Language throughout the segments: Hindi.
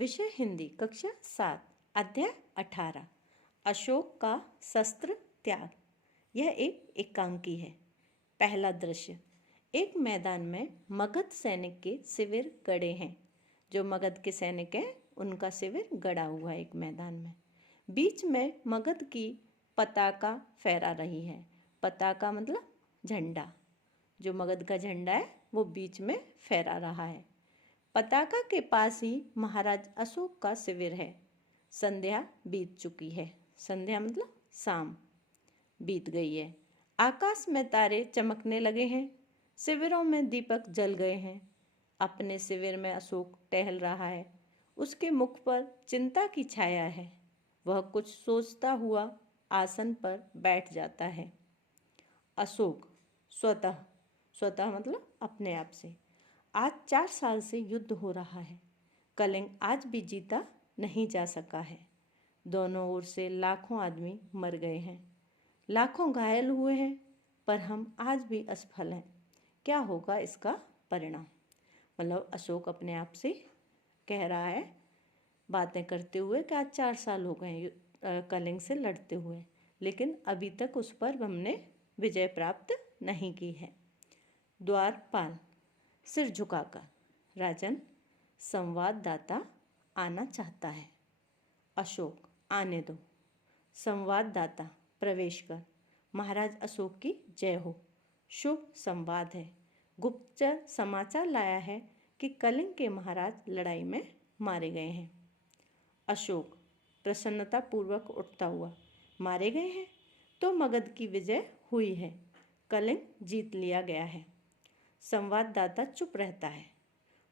विषय हिंदी, कक्षा 7, अध्याय 18। अशोक का शस्त्र त्याग। यह एक एकांकी है। पहला दृश्य। एक मैदान में मगध सैनिक के शिविर गड़े हैं। जो मगध के सैनिक हैं उनका शिविर गड़ा हुआ है एक मैदान में। बीच में मगध की पताका फहरा रही है। पताका मतलब झंडा। जो मगध का झंडा है वो बीच में फहरा रहा है। पताका के पास ही महाराज अशोक का शिविर है। संध्या बीत चुकी है। संध्या मतलब शाम बीत गई है। आकाश में तारे चमकने लगे हैं। शिविरों में दीपक जल गए हैं। अपने शिविर में अशोक टहल रहा है। उसके मुख पर चिंता की छाया है। वह कुछ सोचता हुआ आसन पर बैठ जाता है। अशोक स्वतः स्वतः मतलब अपने आप से। आज 4 साल से युद्ध हो रहा है। कलिंग आज भी जीता नहीं जा सका है। दोनों ओर से लाखों आदमी मर गए हैं। लाखों घायल हुए हैं, पर हम आज भी असफल हैं। क्या होगा इसका परिणाम? मतलब अशोक अपने आप से कह रहा है, बातें करते हुए कि आज 4 साल हो गए कलिंग से लड़ते हुए, लेकिन अभी तक उस पर हमने विजय प्राप्त नहीं की है। द्वारपाल सिर झुकाकर, राजन, संवाददाता आना चाहता है। अशोक आने दो। संवाददाता प्रवेश कर। महाराज अशोक की जय हो। शुभ संवाद है। गुप्तचर समाचार लाया है कि कलिंग के महाराज लड़ाई में मारे गए हैं। अशोक प्रसन्नता पूर्वक उठता हुआ, मारे गए हैं तो मगध की विजय हुई है। कलिंग जीत लिया गया है। संवाददाता चुप रहता है।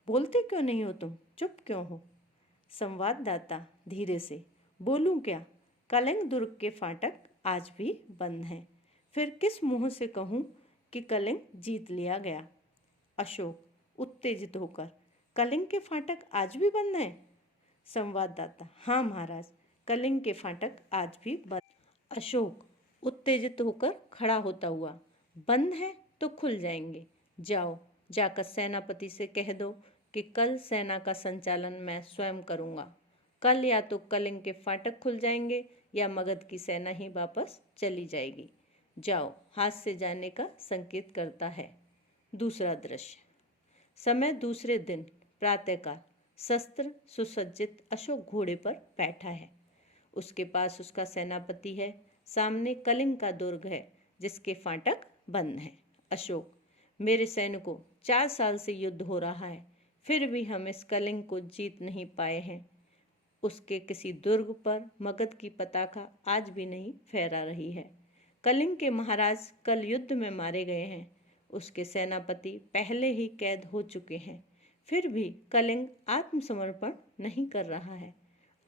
बोलते क्यों नहीं हो तुम? चुप क्यों हो? संवाददाता धीरे से, बोलूं क्या? कलिंग दुर्ग के फाटक आज भी बंद हैं। फिर किस मुंह से कहूं कि कलिंग जीत लिया गया? अशोक उत्तेजित होकर, कलिंग के फाटक आज भी बंद हैं? संवाददाता हाँ महाराज, कलिंग के फाटक आज भी बंद। अशोक उत्तेजित होकर खड़ा होता हुआ, बंद हैं तो खुल जाएंगे। जाओ, जाकर सेनापति से कह दो कि कल सेना का संचालन मैं स्वयं करूंगा। कल या तो कलिंग के फाटक खुल जाएंगे या मगध की सेना ही वापस चली जाएगी। जाओ, हाथ से जाने का संकेत करता है। दूसरा दृश्य। समय दूसरे दिन प्रातःकाल। शस्त्र सुसज्जित अशोक घोड़े पर बैठा है। उसके पास उसका सेनापति है। सामने कलिंग का दुर्ग है जिसके फाटक बंद हैं। अशोक, मेरे सैनिकों, 4 साल से युद्ध हो रहा है, फिर भी हम इस कलिंग को जीत नहीं पाए हैं। उसके किसी दुर्ग पर मगध की पताका आज भी नहीं फहरा रही है। कलिंग के महाराज कल युद्ध में मारे गए हैं। उसके सेनापति पहले ही कैद हो चुके हैं। फिर भी कलिंग आत्मसमर्पण नहीं कर रहा है।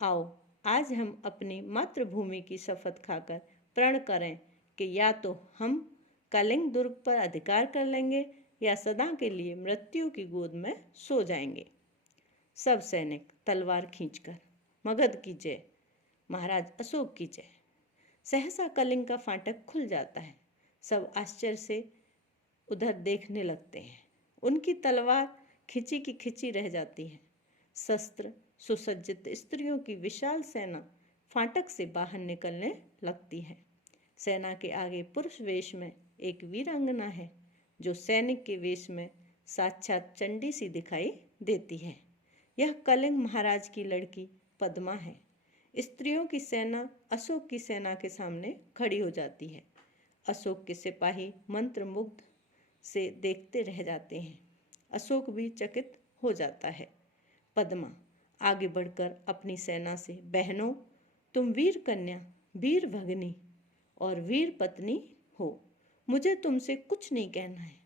आओ, आज हम अपनी मातृभूमि की शपथ खाकर प्रण करें कि या तो हम कलिंग दुर्ग पर अधिकार कर लेंगे या सदा के लिए मृत्यु की गोद में सो जाएंगे। सब सैनिक तलवार खींचकर, मगध की जय, महाराज अशोक की जय। सहसा कलिंग का फाटक खुल जाता है। सब आश्चर्य से उधर देखने लगते हैं। उनकी तलवार खिंची की खिंची रह जाती है। शस्त्र सुसज्जित स्त्रियों की विशाल सेना फाटक से बाहर निकलने लगती है। सेना के आगे पुरुष वेश में एक वीरांगना है जो सैनिक के वेश में साक्षात चंडी सी दिखाई देती है। यह कलिंग महाराज की लड़की पद्मा है। स्त्रियों की सेना अशोक की सेना के सामने खड़ी हो जाती है। अशोक के सिपाही मंत्रमुग्ध से देखते रह जाते हैं। अशोक भी चकित हो जाता है। पद्मा आगे बढ़कर अपनी सेना से, बहनों, तुम वीर कन्या, वीर भगनी और वीर पत्नी हो। मुझे तुमसे कुछ नहीं कहना है।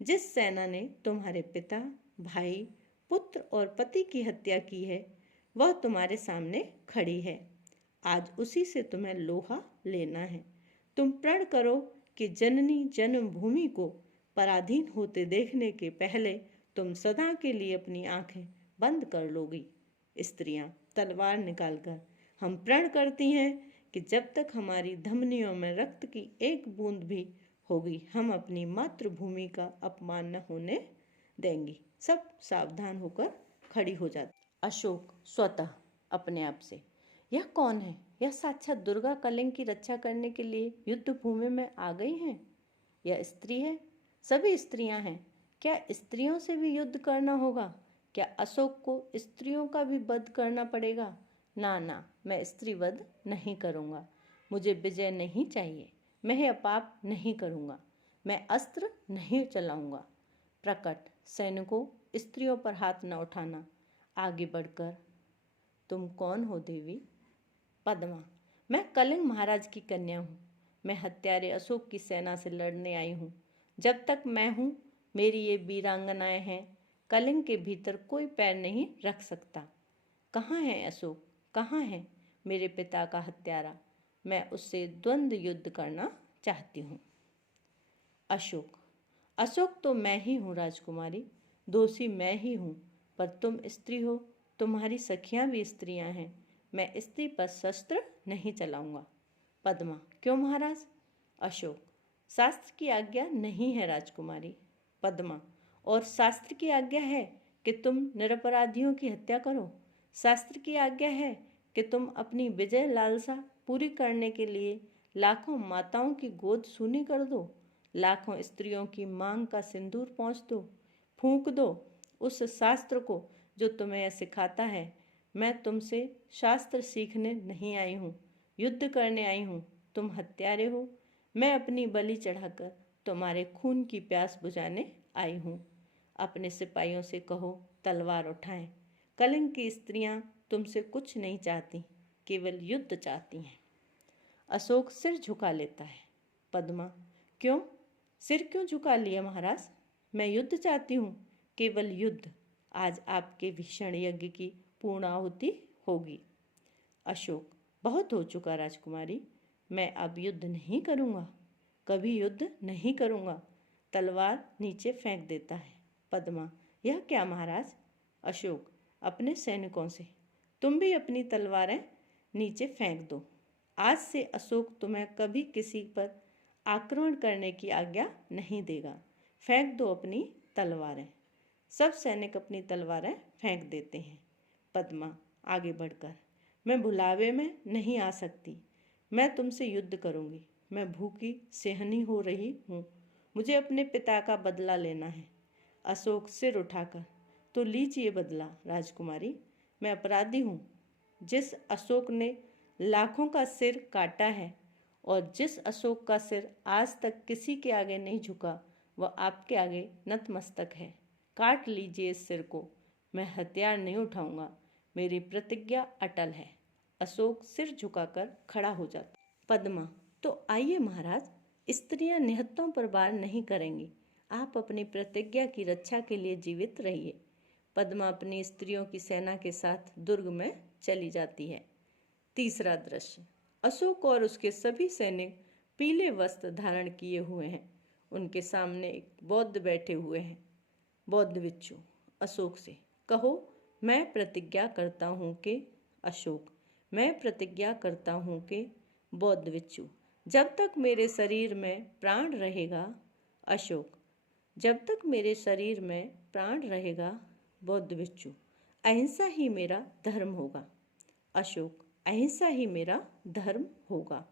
जिस सेना ने तुम्हारे पिता, भाई, पुत्र और पति की हत्या की है वह तुम्हारे सामने खड़ी है। आज उसी से तुम्हें लोहा लेना है। तुम प्रण करो कि जननी जन्मभूमि को पराधीन होते देखने के पहले तुम सदा के लिए अपनी आंखें बंद कर लोगी। स्त्रियां तलवार निकालकर, हम प्रण करती हैं कि जब तक हमारी धमनियों में रक्त की एक बूंद भी होगी हम अपनी मातृभूमि का अपमान न होने देंगी। सब सावधान होकर खड़ी हो जाती। अशोक स्वतः अपने आप से, यह कौन है? यह साक्षात दुर्गा कलिंग की रक्षा करने के लिए युद्ध भूमि में आ गई हैं। यह स्त्री है, सभी स्त्रियां हैं। क्या स्त्रियों से भी युद्ध करना होगा? क्या अशोक को स्त्रियों का भी वध करना पड़ेगा? ना ना, मैं स्त्री वध नहीं करूँगा। मुझे विजय नहीं चाहिए। मैं यह पाप नहीं करूँगा। मैं अस्त्र नहीं चलाऊँगा। प्रकट सैनिकों, स्त्रियों पर हाथ न उठाना। आगे बढ़कर, तुम कौन हो देवी? पद्मा, मैं कलिंग महाराज की कन्या हूँ। मैं हत्यारे अशोक की सेना से लड़ने आई हूँ। जब तक मैं हूँ, मेरी ये वीरांगनाएं हैं। कलिंग के भीतर कोई पैर नहीं रख सकता। कहाँ है अशोक? कहाँ है मेरे पिता का हत्यारा? मैं उससे द्वंद्व युद्ध करना चाहती हूँ। अशोक, अशोक तो मैं ही हूँ राजकुमारी, दोषी मैं ही हूँ। पर तुम स्त्री हो, तुम्हारी सखियाँ भी स्त्रियाँ हैं। मैं स्त्री पर शस्त्र नहीं चलाऊंगा। पद्मा, क्यों महाराज? अशोक, शास्त्र की आज्ञा नहीं है राजकुमारी। पद्मा, और शास्त्र की आज्ञा है कि तुम निरपराधियों की हत्या करो। शास्त्र की आज्ञा है कि तुम अपनी विजय लालसा पूरी करने के लिए लाखों माताओं की गोद सूनी कर दो, लाखों स्त्रियों की मांग का सिंदूर पोंछ दो, फूंक दो उस शास्त्र को जो तुम्हें यह सिखाता है। मैं तुमसे शास्त्र सीखने नहीं आई हूँ, युद्ध करने आई हूँ। तुम हत्यारे हो। मैं अपनी बलि चढ़ाकर तुम्हारे खून की प्यास बुझाने आई हूँ। अपने सिपाहियों से कहो तलवार उठाएं। कलिंग की स्त्रियां तुमसे कुछ नहीं चाहती, केवल युद्ध चाहती हैं। अशोक सिर झुका लेता है। पद्मा, क्यों? सिर क्यों झुका लिया महाराज? मैं युद्ध चाहती हूँ, केवल युद्ध। आज आपके भीषण यज्ञ की पूर्णाहुति होगी। अशोक, बहुत हो चुका राजकुमारी। मैं अब युद्ध नहीं करूँगा, कभी युद्ध नहीं करूँगा। तलवार नीचे फेंक देता है। पद्मा, यह क्या महाराज? अशोक, अपने सैनिकों से, तुम भी अपनी तलवारें नीचे फेंक दो। आज से अशोक तुम्हें कभी किसी पर आक्रमण करने की आज्ञा नहीं देगा। फेंक दो अपनी तलवारें। सब सैनिक अपनी तलवारें फेंक देते हैं। पद्मा आगे बढ़कर, मैं भुलावे में नहीं आ सकती। मैं तुमसे युद्ध करूंगी। मैं भूखी सेहनी हो रही हूँ। मुझे अपने पिता का बदला लेना है। अशोक सिर उठाकर, तो लीजिए बदला राजकुमारी। मैं अपराधी हूँ। जिस अशोक ने लाखों का सिर काटा है और जिस अशोक का सिर आज तक किसी के आगे नहीं झुका, वह आपके आगे नतमस्तक है। काट लीजिए इस सिर को। मैं हथियार नहीं उठाऊंगा। मेरी प्रतिज्ञा अटल है। अशोक सिर झुकाकर खड़ा हो जाता। पद्मा, तो आइए महाराज, स्त्रियां निहत्तों पर वार नहीं करेंगी। आप अपनी प्रतिज्ञा की रक्षा के लिए जीवित रहिए। पद्मा अपनी स्त्रियों की सेना के साथ दुर्ग में चली जाती है। तीसरा दृश्य, अशोक और उसके सभी सैनिक पीले वस्त्र धारण किए हुए हैं। उनके सामने एक बौद्ध बैठे हुए हैं। बौद्ध भिक्षु अशोक से, कहो मैं प्रतिज्ञा करता हूँ कि। अशोक, मैं प्रतिज्ञा करता हूँ कि। बौद्ध भिक्षु, जब तक मेरे शरीर में प्राण रहेगा। अशोक, जब तक मेरे शरीर में प्राण रहेगा। बौद्ध भिक्षु, अहिंसा ही मेरा धर्म होगा। अशोक, अहिंसा ही मेरा धर्म होगा।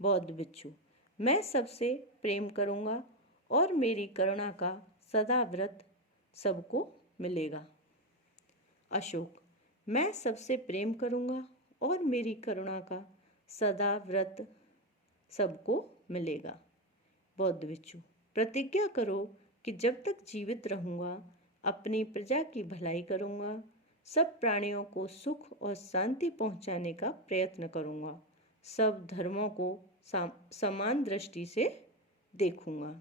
बौद्ध भिक्षु, मैं सबसे प्रेम करूँगा और मेरी करुणा का सदा व्रत सबको मिलेगा। अशोक, मैं सबसे प्रेम करूँगा और मेरी करुणा का सदा व्रत सबको मिलेगा। बौद्ध भिक्षु, प्रतिज्ञा करो कि जब तक जीवित रहूँगा अपनी प्रजा की भलाई करूँगा, सब प्राणियों को सुख और शांति पहुँचाने का प्रयत्न करूँगा, सब धर्मों को समान दृष्टि से देखूँगा।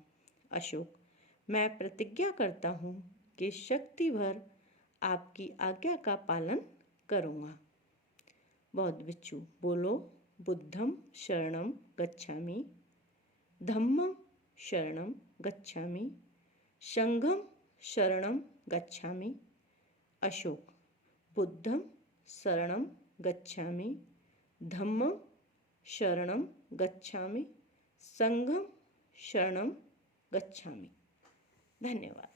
अशोक, मैं प्रतिज्ञा करता हूँ कि शक्ति भर आपकी आज्ञा का पालन करूँगा। बौद्ध भिक्षु, बोलो, बुद्धम शरणम गच्छामि, धम्मम शरणम गच्छामि, संघम शरणम गच्छामि। अशोक, बुद्धम शरणम गच्छामि, धम्मम शरणम गच्छामि, संघम शरणम गच्छामि। धन्यवाद।